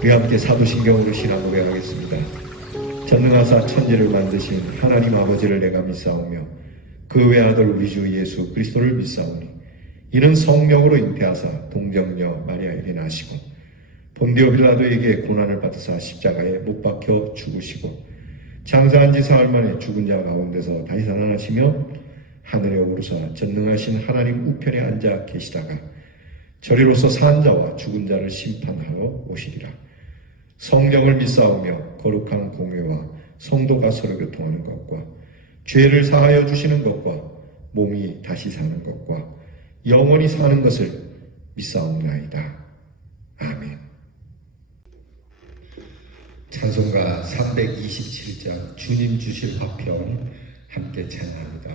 우리 함께 사도신경으로 신앙 고백하겠습니다. 전능하사 천지를 만드신 하나님 아버지를 내가 믿사오며 그 외아들 우리 주 예수 그리스도를 믿사오니 이는 성령으로 잉태하사 동정녀 마리아에게 나시고 본디오 빌라도에게 고난을 받으사 십자가에 못 박혀 죽으시고 장사한 지 사흘 만에 죽은 자 가운데서 다시 살아나시며 하늘에 오르사 전능하신 하나님 우편에 앉아 계시다가 저리로서 산 자와 죽은 자를 심판하러 오시리라. 성령을 믿사오며 거룩한 공회와 성도가 서로 교통하는 것과 죄를 사하여 주시는 것과 몸이 다시 사는 것과 영원히 사는 것을 믿사옵나이다. 아멘. 찬송가 327장 주님 주실 화평 함께 찬양합니다.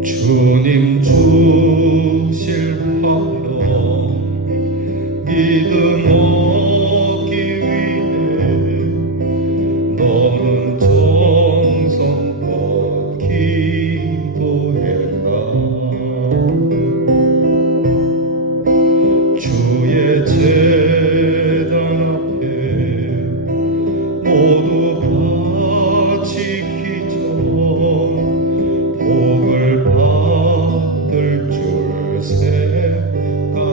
주님 주실 화평 믿음 얻기 위해 너는 정성껏 기도해라. 주의 제단 앞에 모두 같이 기죠. 복을 받을 줄 생각하라.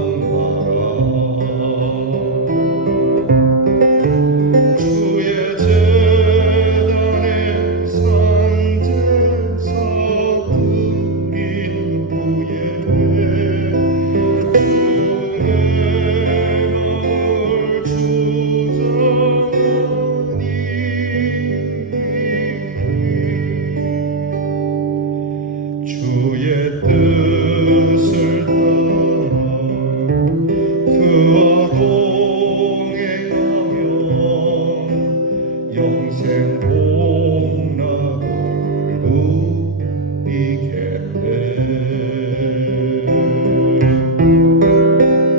주의 제단에 산제사 드린 후에 주의 마음을 주자니 주의 뜻을 따라 그와 동행하며 영생 복락을 누리겠네.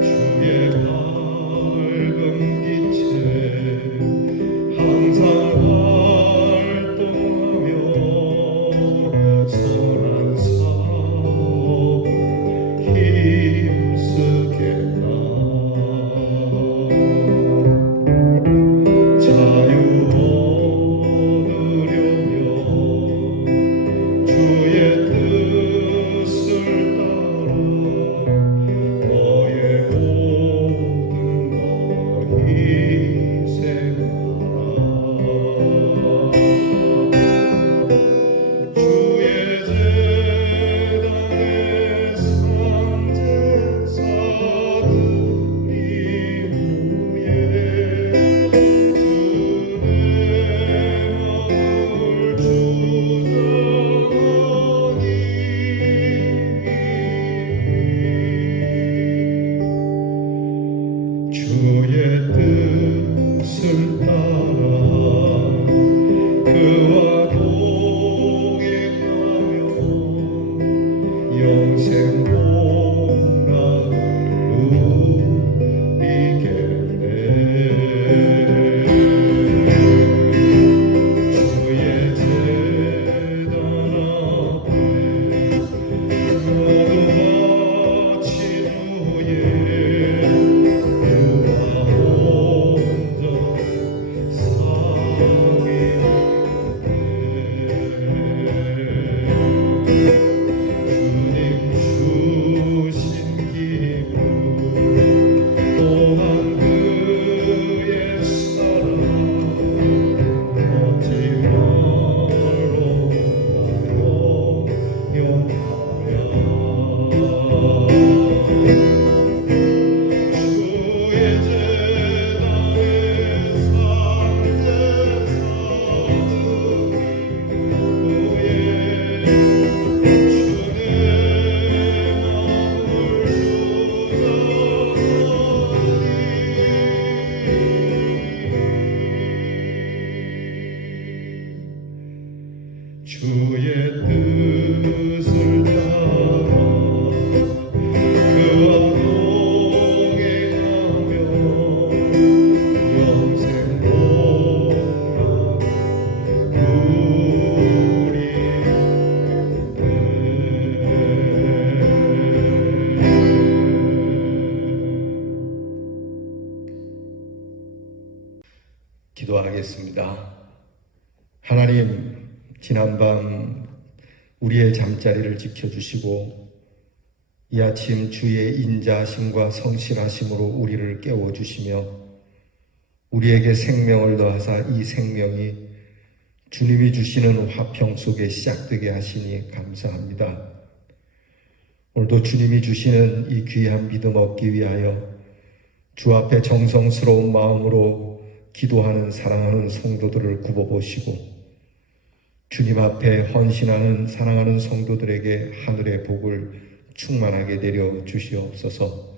주의 밝은 빛에 항상 활동하며 선한 사업을 힘쓰겠나. 자유 얻으려면 주의 뜻을 따라 너의 모든 것 희생하라. 주의 제단에 산제사 드린 후에 주의 뜻을 따라 그와 동행하며 영생 복락을 누리겠네. 주의 제단 앞에 모두 바친 후에 그와 기도하겠습니다. 하나님, 지난밤 우리의 잠자리를 지켜주시고 이 아침 주의 인자하심과 성실하심으로 우리를 깨워주시며 우리에게 생명을 더하사 이 생명이 주님이 주시는 화평 속에 시작되게 하시니 감사합니다. 오늘도 주님이 주시는 이 귀한 믿음 얻기 위하여 주 앞에 정성스러운 마음으로 기도하는 사랑하는 성도들을 굽어보시고 주님 앞에 헌신하는 사랑하는 성도들에게 하늘의 복을 충만하게 내려 주시옵소서.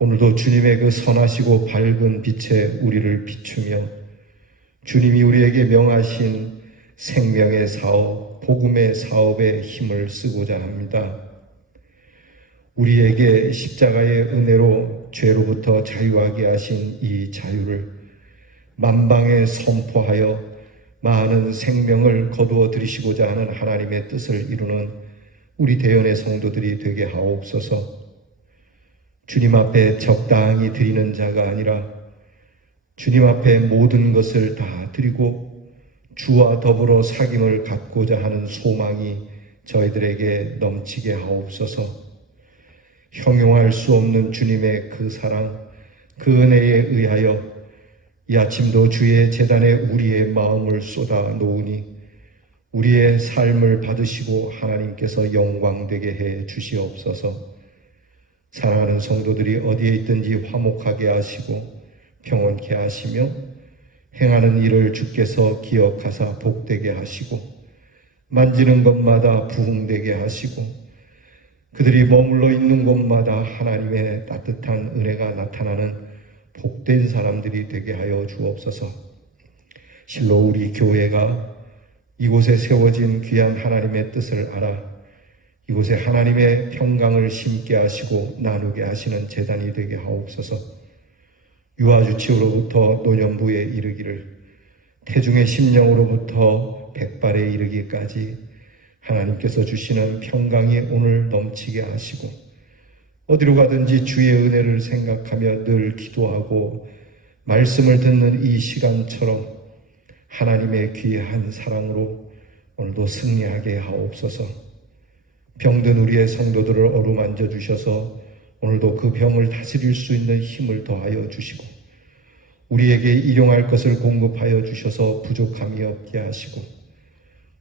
오늘도 주님의 그 선하시고 밝은 빛에 우리를 비추며 주님이 우리에게 명하신 생명의 사업, 복음의 사업에 힘을 쓰고자 합니다. 우리에게 십자가의 은혜로 죄로부터 자유하게 하신 이 자유를 만방에 선포하여 많은 생명을 거두어 들이시고자 하는 하나님의 뜻을 이루는 우리 대연의 성도들이 되게 하옵소서. 주님 앞에 적당히 드리는 자가 아니라 주님 앞에 모든 것을 다 드리고 주와 더불어 사귐을 갖고자 하는 소망이 저희들에게 넘치게 하옵소서. 형용할 수 없는 주님의 그 사랑, 그 은혜에 의하여 이 아침도 주의 제단에 우리의 마음을 쏟아 놓으니 우리의 삶을 받으시고 하나님께서 영광되게 해 주시옵소서. 사랑하는 성도들이 어디에 있든지 화목하게 하시고 평온케 하시며 행하는 일을 주께서 기억하사 복되게 하시고 만지는 것마다 부흥되게 하시고 그들이 머물러 있는 곳마다 하나님의 따뜻한 은혜가 나타나는 복된 사람들이 되게 하여 주옵소서. 실로 우리 교회가 이곳에 세워진 귀한 하나님의 뜻을 알아 이곳에 하나님의 평강을 심게 하시고 나누게 하시는 제단이 되게 하옵소서. 유아주치로부터 노년부에 이르기를 태중의 심령으로부터 백발에 이르기까지 하나님께서 주시는 평강이 오늘 넘치게 하시고 어디로 가든지 주의 은혜를 생각하며 늘 기도하고 말씀을 듣는 이 시간처럼 하나님의 귀한 사랑으로 오늘도 승리하게 하옵소서. 병든 우리의 성도들을 어루만져 주셔서 오늘도 그 병을 다스릴 수 있는 힘을 더하여 주시고 우리에게 일용할 것을 공급하여 주셔서 부족함이 없게 하시고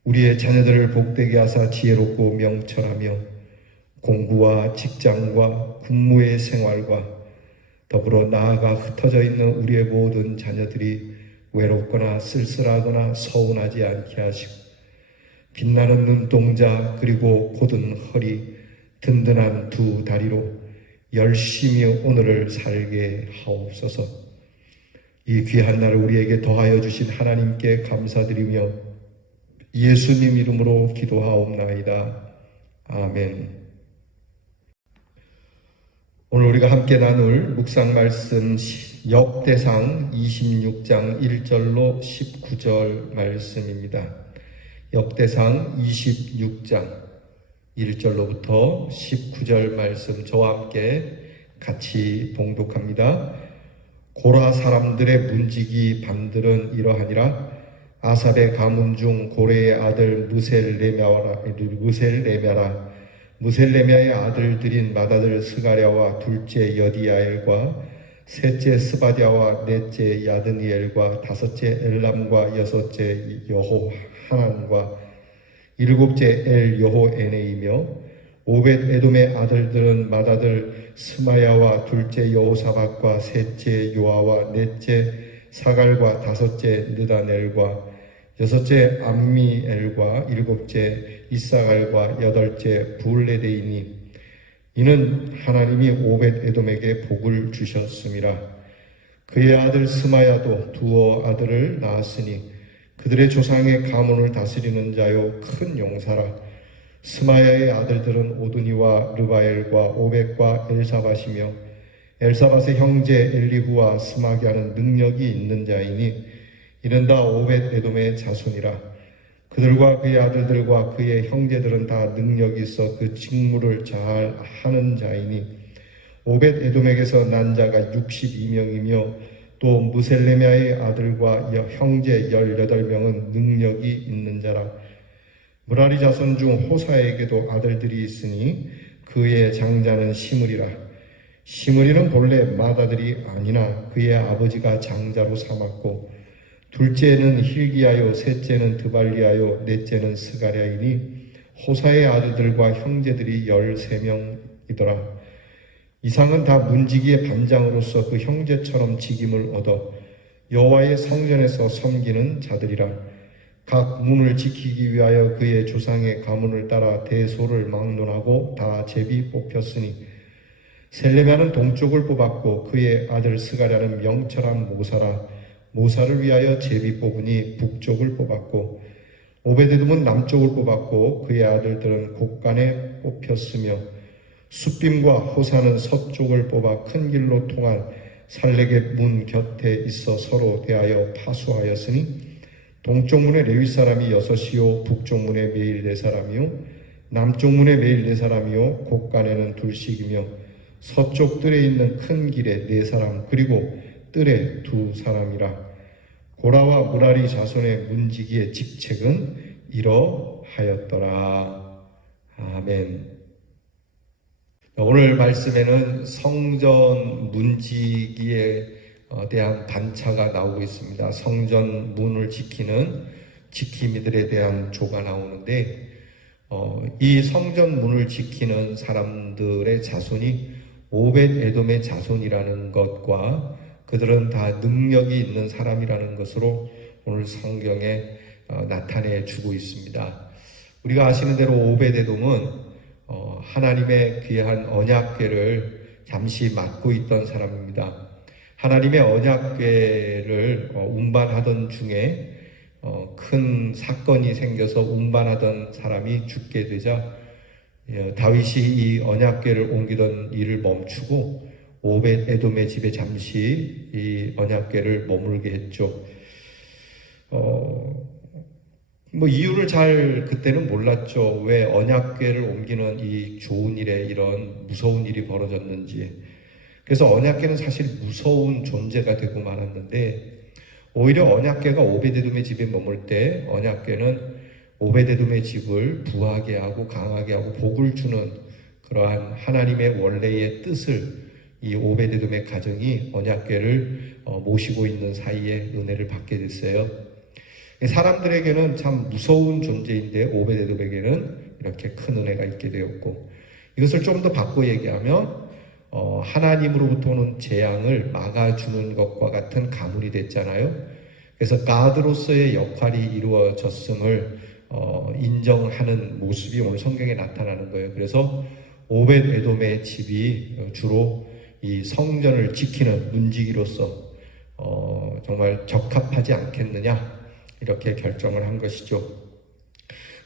우리의 자녀들을 복되게 하사 지혜롭고 명철하며 공부와 직장과 군무의 생활과 더불어 나아가 흩어져 있는 우리의 모든 자녀들이 외롭거나 쓸쓸하거나 서운하지 않게 하시고 빛나는 눈동자 그리고 곧은 허리 든든한 두 다리로 열심히 오늘을 살게 하옵소서. 이 귀한 날을 우리에게 더하여 주신 하나님께 감사드리며 예수님 이름으로 기도하옵나이다. 아멘. 오늘 우리가 함께 나눌 묵상 말씀 역대상 26장 1절로 19절 말씀입니다. 역대상 26장 1절로부터 19절 말씀 저와 함께 같이 봉독합니다. 고라 사람들의 문지기 반들은 이러하니라. 아삽의 가문 중 고레의 아들 무셀레미아의 아들들인 맏아들 스가랴와 둘째 여디야엘과 셋째 스바디아와 넷째 야드니엘과 다섯째 엘람과 여섯째 여호하난과 일곱째 엘여호에네이며 오벳 에돔의 아들들은 맏아들 스마야와 둘째 여호사밧과 셋째 요아와 넷째 사갈과 다섯째 느다넬과 여섯째 암미엘과 일곱째 이사갈과 여덟째 불레데이니 이는 하나님이 오벳 에돔에게 복을 주셨음이라. 그의 아들 스마야도 두어 아들을 낳았으니 그들의 조상의 가문을 다스리는 자요 큰 용사라. 스마야의 아들들은 오드니와 르바엘과 오벳과 엘사밧이며 엘사밧의 형제 엘리후와 스마기아는 능력이 있는 자이니 이는 다 오벳 에돔의 자손이라. 그들과 그의 아들들과 그의 형제들은 다 능력이 있어 그 직무를 잘 하는 자이니 오벳 에돔에게서 난 자가 62명이며 또 무셀레미아의 아들과 형제 18명은 능력이 있는 자라. 무라리 자손 중 호사에게도 아들들이 있으니 그의 장자는 시므리라. 시므리는 본래 맏아들이 아니나 그의 아버지가 장자로 삼았고 둘째는 힐기야요, 셋째는 드발리야요, 넷째는 스가랴이니 호사의 아들들과 형제들이 13명이더라. 이상은 다 문지기의 반장으로서 그 형제처럼 직임을 얻어 여호와의 성전에서 섬기는 자들이라. 각 문을 지키기 위하여 그의 조상의 가문을 따라 대소를 막론하고 다 제비 뽑혔으니 셀레미야는 동쪽을 뽑았고 그의 아들 스가랴는 명철한 모사라. 모사를 위하여 제비 뽑으니 북쪽을 뽑았고 오베데돔은 남쪽을 뽑았고 그의 아들들은 곳간에 뽑혔으며 숫빔과 호사는 서쪽을 뽑아 큰 길로 통한 살렉의 문 곁에 있어 서로 대하여 파수하였으니 동쪽 문에 레위 사람이 6이요 북쪽 문에 매일 4사람이요 남쪽 문에 매일 4사람이요 곳간에는 둘씩이며 서쪽 뜰에 있는 큰 길에 4사람 그리고 뜰에 2사람이라. 고라와 무라리 자손의 문지기의 직책은 이러하였더라. 아멘. 오늘 말씀에는 성전 문지기에 대한 반차가 나오고 있습니다. 성전 문을 지키는 지킴이들에 대한 조가 나오는데 이 성전 문을 지키는 사람들의 자손이 오벳 에돔의 자손이라는 것과 그들은 다 능력이 있는 사람이라는 것으로 오늘 성경에 나타내 주고 있습니다. 우리가 아시는 대로 오벳 에돔은 하나님의 귀한 언약궤를 잠시 맡고 있던 사람입니다. 하나님의 언약궤를 운반하던 중에 큰 사건이 생겨서 운반하던 사람이 죽게 되자 다윗이 이 언약궤를 옮기던 일을 멈추고 오벳 에돔의 집에 잠시 이 언약궤를 머물게 했죠. 이유를 잘 그때는 몰랐죠. 왜 언약궤를 옮기는 이 좋은 일에 이런 무서운 일이 벌어졌는지. 그래서 언약궤는 사실 무서운 존재가 되고 말았는데 오히려 언약궤가 오벳에돔의 집에 머물 때 언약궤는 오벳에돔의 집을 부하게 하고 강하게 하고 복을 주는 그러한 하나님의 원래의 뜻을 이 오벳에돔의 가정이 언약궤를 모시고 있는 사이에 은혜를 받게 됐어요. 사람들에게는 참 무서운 존재인데 오벳에돔에게는 이렇게 큰 은혜가 있게 되었고 이것을 좀 더 바꿔 얘기하면 하나님으로부터 오는 재앙을 막아주는 것과 같은 가문이 됐잖아요. 그래서 가드로서의 역할이 이루어졌음을 인정하는 모습이 오늘 성경에 나타나는 거예요. 그래서 오벳에돔의 집이 주로 이 성전을 지키는 문지기로서 정말 적합하지 않겠느냐 이렇게 결정을 한 것이죠.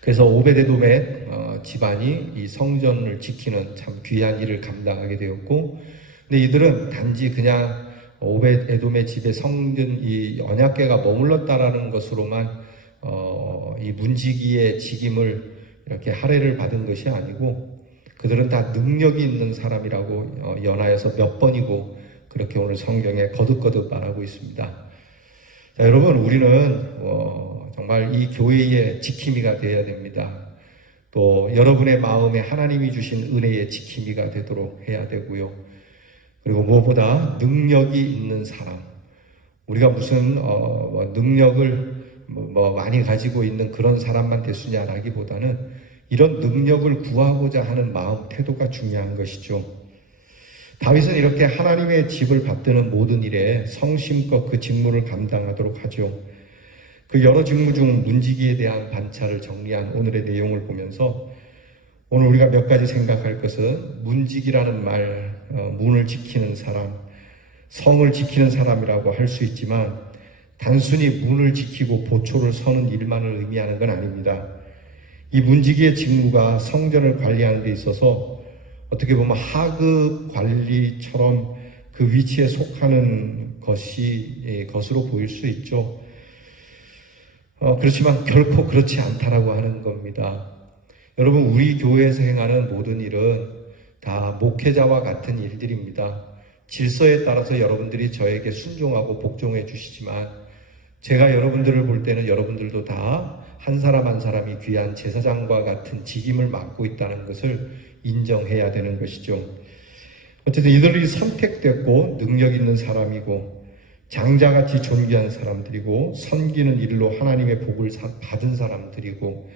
그래서 오벳에돔의 집안이 이 성전을 지키는 참 귀한 일을 감당하게 되었고, 근데 이들은 단지 그냥 오벳에돔의 집에 성전 이 언약궤가 머물렀다라는 것으로만 이 문지기의 직임을 이렇게 할애를 받은 것이 아니고 그들은 다 능력이 있는 사람이라고 연하여서 몇 번이고 그렇게 오늘 성경에 거듭거듭 말하고 있습니다. 자, 여러분 우리는 정말 이 교회의 지킴이가 되어야 됩니다. 또 여러분의 마음에 하나님이 주신 은혜의 지킴이가 되도록 해야 되고요. 그리고 무엇보다 능력이 있는 사람. 우리가 무슨 능력을 많이 가지고 있는 그런 사람만 됐으냐라기보다는 이런 능력을 구하고자 하는 마음 태도가 중요한 것이죠. 다윗은 이렇게 하나님의 집을 받드는 모든 일에 성심껏 그 직무를 감당하도록 하죠. 그 여러 직무 중 문지기에 대한 반차를 정리한 오늘의 내용을 보면서 오늘 우리가 몇 가지 생각할 것은 문지기라는 말, 문을 지키는 사람, 성을 지키는 사람이라고 할 수 있지만 단순히 문을 지키고 보초를 서는 일만을 의미하는 건 아닙니다. 이 문지기의 직무가 성전을 관리하는 데 있어서 어떻게 보면 하급 관리처럼 그 위치에 속하는 것으로 보일 수 있죠. 그렇지만 결코 그렇지 않다라고 하는 겁니다. 여러분, 우리 교회에서 행하는 모든 일은 다 목회자와 같은 일들입니다. 질서에 따라서 여러분들이 저에게 순종하고 복종해 주시지만 제가 여러분들을 볼 때는 여러분들도 다 한 사람 한 사람이 귀한 제사장과 같은 직임을 맡고 있다는 것을 인정해야 되는 것이죠. 어쨌든 이들이 선택됐고 능력 있는 사람이고 장자같이 존귀한 사람들이고 섬기는 일로 하나님의 복을 받은 사람들이고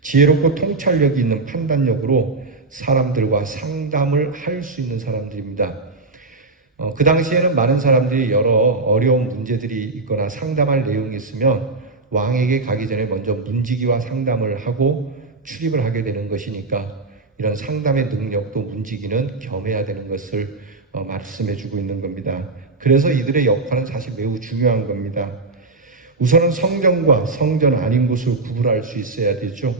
지혜롭고 통찰력이 있는 판단력으로 사람들과 상담을 할 수 있는 사람들입니다. 그 당시에는 많은 사람들이 여러 어려운 문제들이 있거나 상담할 내용이 있으면 왕에게 가기 전에 먼저 문지기와 상담을 하고 출입을 하게 되는 것이니까 이런 상담의 능력도 문지기는 겸해야 되는 것을 말씀해 주고 있는 겁니다. 그래서 이들의 역할은 사실 매우 중요한 겁니다. 우선은 성전과 성전 아닌 곳을 구분할 수 있어야 되죠.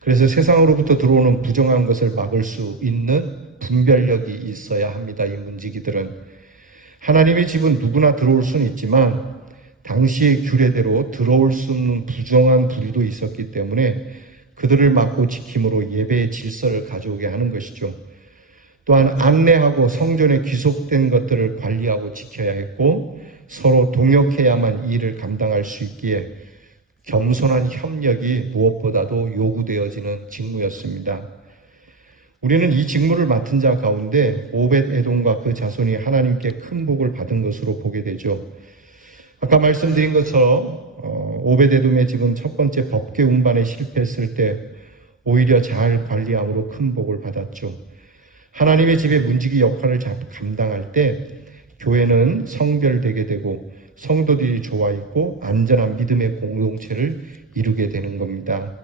그래서 세상으로부터 들어오는 부정한 것을 막을 수 있는 분별력이 있어야 합니다. 이 문지기들은. 하나님의 집은 누구나 들어올 수는 있지만 당시의 규례대로 들어올 수 없는 부정한 불도 있었기 때문에 그들을 막고 지킴으로 예배의 질서를 가져오게 하는 것이죠. 또한 안내하고 성전에 귀속된 것들을 관리하고 지켜야 했고 서로 동역해야만 이 일을 감당할 수 있기에 겸손한 협력이 무엇보다도 요구되어지는 직무였습니다. 우리는 이 직무를 맡은 자 가운데 오벳 에돔과 그 자손이 하나님께 큰 복을 받은 것으로 보게 되죠. 아까 말씀드린 것처럼 오벳 에돔의 집은 첫 번째 법궤 운반에 실패했을 때 오히려 잘 관리함으로 큰 복을 받았죠. 하나님의 집의 문지기 역할을 감당할 때 교회는 성별되게 되고 성도들이 좋아 있고 안전한 믿음의 공동체를 이루게 되는 겁니다.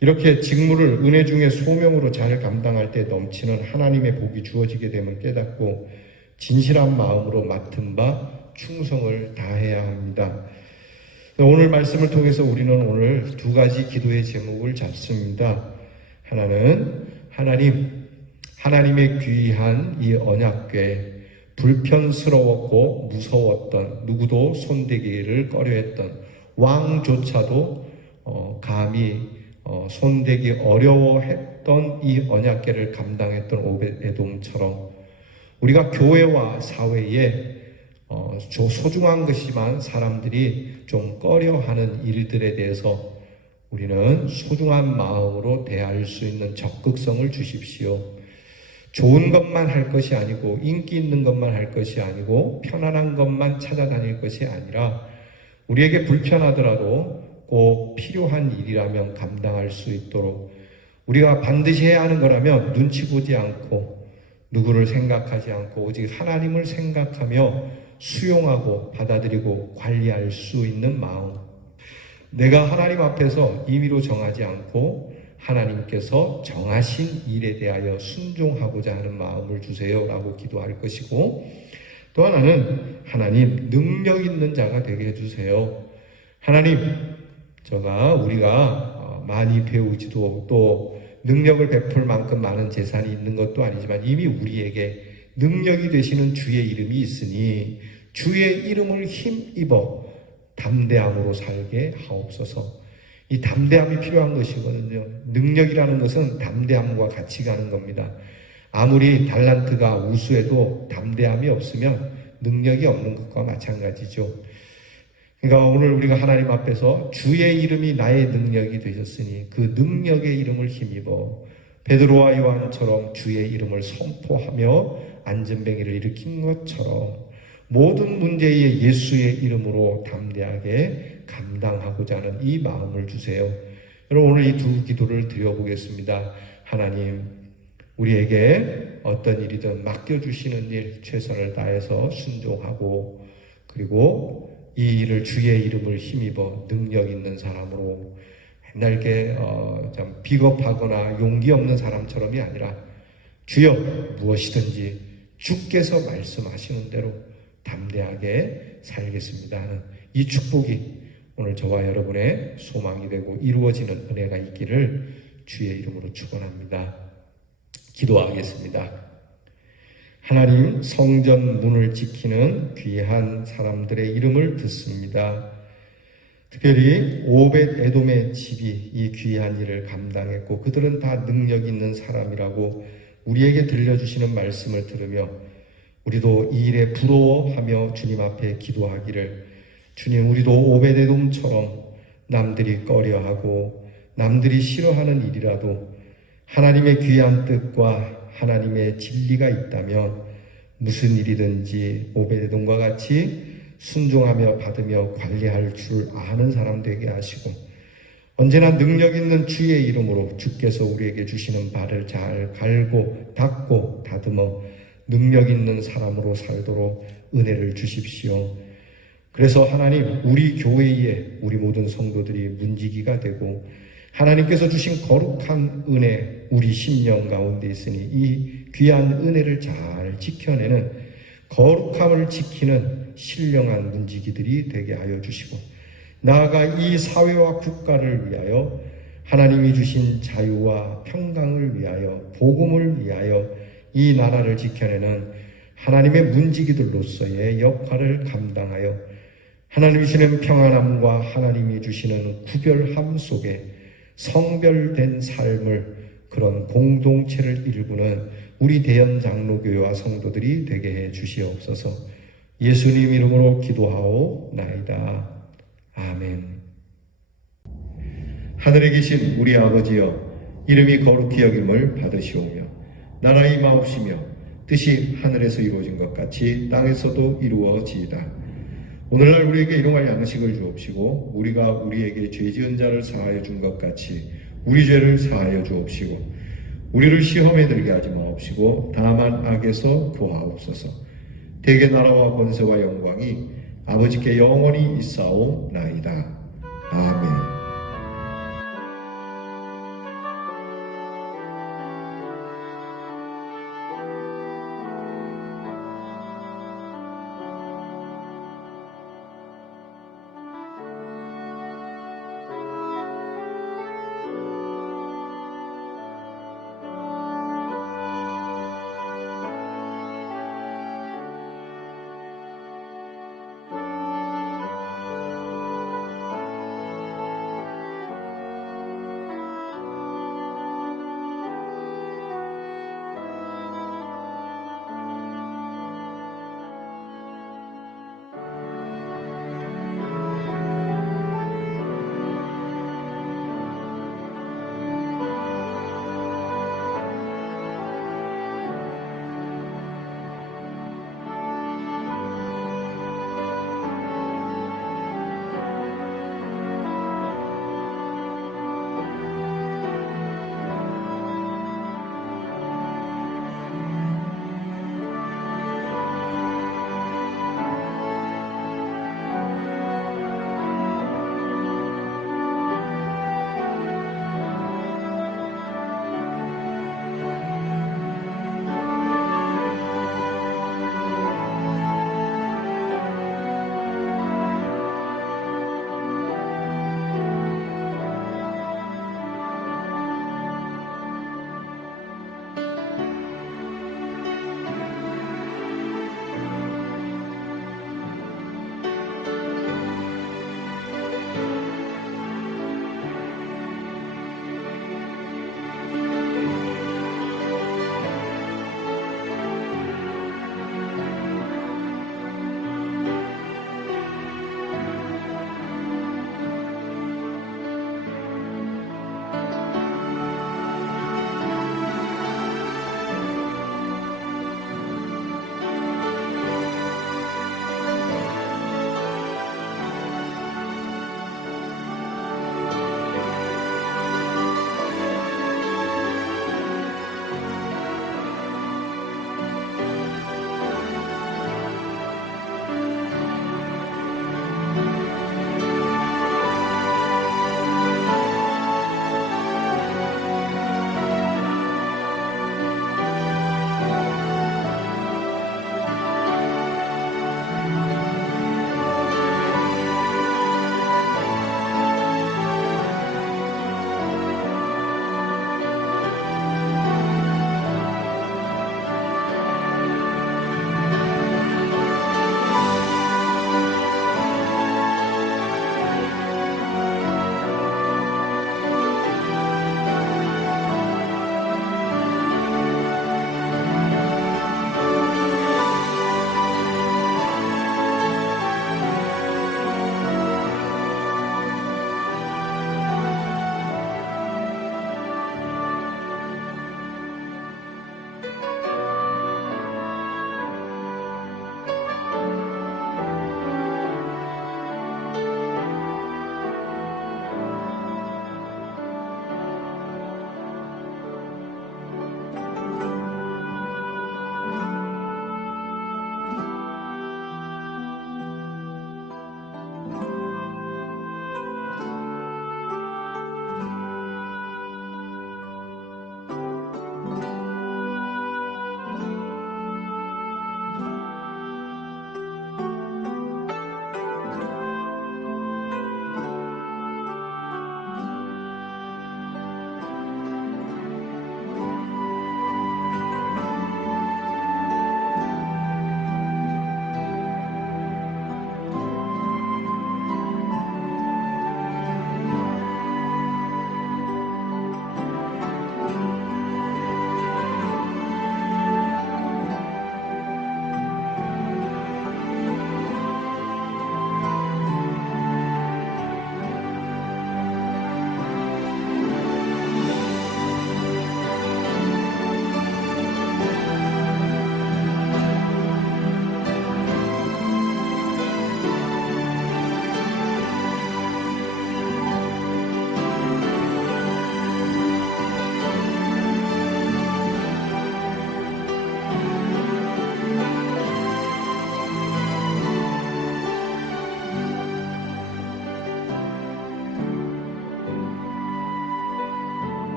이렇게 직무를 은혜 중에 소명으로 잘 감당할 때 넘치는 하나님의 복이 주어지게 됨을 깨닫고 진실한 마음으로 맡은 바 충성을 다해야 합니다. 오늘 말씀을 통해서 우리는 오늘 두 가지 기도의 제목을 잡습니다. 하나는 하나님의 귀한 이 언약궤, 불편스러웠고 무서웠던 누구도 손대기를 꺼려했던 왕조차도 감히 손대기 어려워했던 이 언약궤를 감당했던 오벳 에돔처럼 우리가 교회와 사회에 소중한 것이지만 사람들이 좀 꺼려하는 일들에 대해서 우리는 소중한 마음으로 대할 수 있는 적극성을 주십시오. 좋은 것만 할 것이 아니고 인기 있는 것만 할 것이 아니고 편안한 것만 찾아다닐 것이 아니라 우리에게 불편하더라도 꼭 필요한 일이라면 감당할 수 있도록 우리가 반드시 해야 하는 거라면 눈치 보지 않고 누구를 생각하지 않고 오직 하나님을 생각하며 수용하고 받아들이고 관리할 수 있는 마음. 내가 하나님 앞에서 임의로 정하지 않고 하나님께서 정하신 일에 대하여 순종하고자 하는 마음을 주세요 라고 기도할 것이고 또 하나는 하나님 능력 있는 자가 되게 해주세요. 하나님 우리가 많이 배우지도 또 능력을 베풀 만큼 많은 재산이 있는 것도 아니지만 이미 우리에게 능력이 되시는 주의 이름이 있으니 주의 이름을 힘입어 담대함으로 살게 하옵소서. 이 담대함이 필요한 것이거든요. 능력이라는 것은 담대함과 같이 가는 겁니다. 아무리 달란트가 우수해도 담대함이 없으면 능력이 없는 것과 마찬가지죠. 그러니까 오늘 우리가 하나님 앞에서 주의 이름이 나의 능력이 되셨으니 그 능력의 이름을 힘입어 베드로와 요한처럼 주의 이름을 선포하며 안전뱅이를 일으킨 것처럼 모든 문제에 예수의 이름으로 담대하게 감당하고자 하는 이 마음을 주세요. 여러분 오늘 이 두 기도를 드려보겠습니다. 하나님 우리에게 어떤 일이든 맡겨주시는 일 최선을 다해서 순종하고 그리고 이 일을 주의 이름을 힘입어 능력 있는 사람으로 맨날 이렇게 참 비겁하거나 용기 없는 사람처럼이 아니라 주여 무엇이든지 주께서 말씀하시는 대로 담대하게 살겠습니다 하는 이 축복이 오늘 저와 여러분의 소망이 되고 이루어지는 은혜가 있기를 주의 이름으로 축원합니다. 기도하겠습니다. 하나님 성전 문을 지키는 귀한 사람들의 이름을 듣습니다. 특별히 오벳 에돔의 집이 이 귀한 일을 감당했고 그들은 다 능력 있는 사람이라고 우리에게 들려주시는 말씀을 들으며 우리도 이 일에 부러워하며 주님 앞에 기도하기를, 주님, 우리도 오베데돔처럼 남들이 꺼려하고 남들이 싫어하는 일이라도 하나님의 귀한 뜻과 하나님의 진리가 있다면 무슨 일이든지 오베데돔과 같이 순종하며 받으며 관리할 줄 아는 사람 되게 하시고, 언제나 능력 있는 주의 이름으로 주께서 우리에게 주시는 바를 잘 갈고 닦고 다듬어 능력 있는 사람으로 살도록 은혜를 주십시오. 그래서 하나님, 우리 교회에 우리 모든 성도들이 문지기가 되고 하나님께서 주신 거룩한 은혜 우리 심령 가운데 있으니 이 귀한 은혜를 잘 지켜내는, 거룩함을 지키는 신령한 문지기들이 되게 하여 주시고, 나아가 이 사회와 국가를 위하여 하나님이 주신 자유와 평강을 위하여, 복음을 위하여 이 나라를 지켜내는 하나님의 문지기들로서의 역할을 감당하여 하나님이 주시는 평안함과 하나님이 주시는 구별함 속에 성별된 삶을, 그런 공동체를 일구는 우리 대연 장로교회와 성도들이 되게 해 주시옵소서. 예수님 이름으로 기도하오나이다. 아멘. 하늘에 계신 우리 아버지여, 이름이 거룩히 여김을 받으시오며 나라 임하옵시며 뜻이 하늘에서 이루어진 것 같이 땅에서도 이루어지이다. 오늘날 우리에게 일용할 양식을 주옵시고 우리가 우리에게 죄 지은 자를 사하여 준 것 같이 우리 죄를 사하여 주옵시고 우리를 시험에 들게 하지 마옵시고 다만 악에서 구하옵소서. 대개 나라와 권세와 영광이 아버지께 영원히 있사오나이다. 아멘.